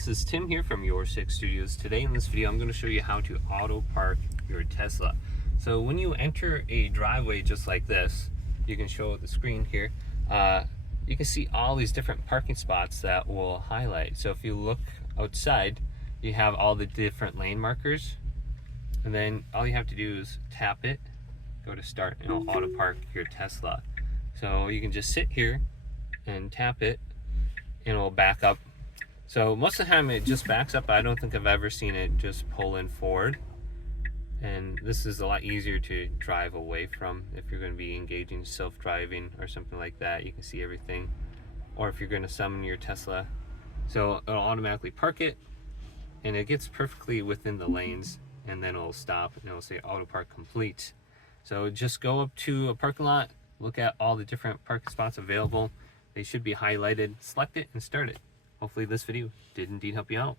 This is Tim here from Your Six Studios. Today in this video I'm going to show you how to auto park your Tesla. So when you enter a driveway just like this, you can show the screen here, you can see all these different parking spots that will highlight. So if you look outside, you have all the different lane markers, and then all you have to do is tap it, go to start, and it'll auto park your Tesla. So you can just sit here and tap it and it'll back up. So most of the time it just backs up. I don't think I've ever seen it just pull in forward. And this is a lot easier to drive away from if you're going to be engaging self-driving or something like that. You can see everything. Or if you're going to summon your Tesla. So it'll automatically park it, and it gets perfectly within the lanes, and then it'll stop and it'll say auto park complete. So just go up to a parking lot, look at all the different parking spots available. They should be highlighted, select it, and start it. Hopefully this video did indeed help you out.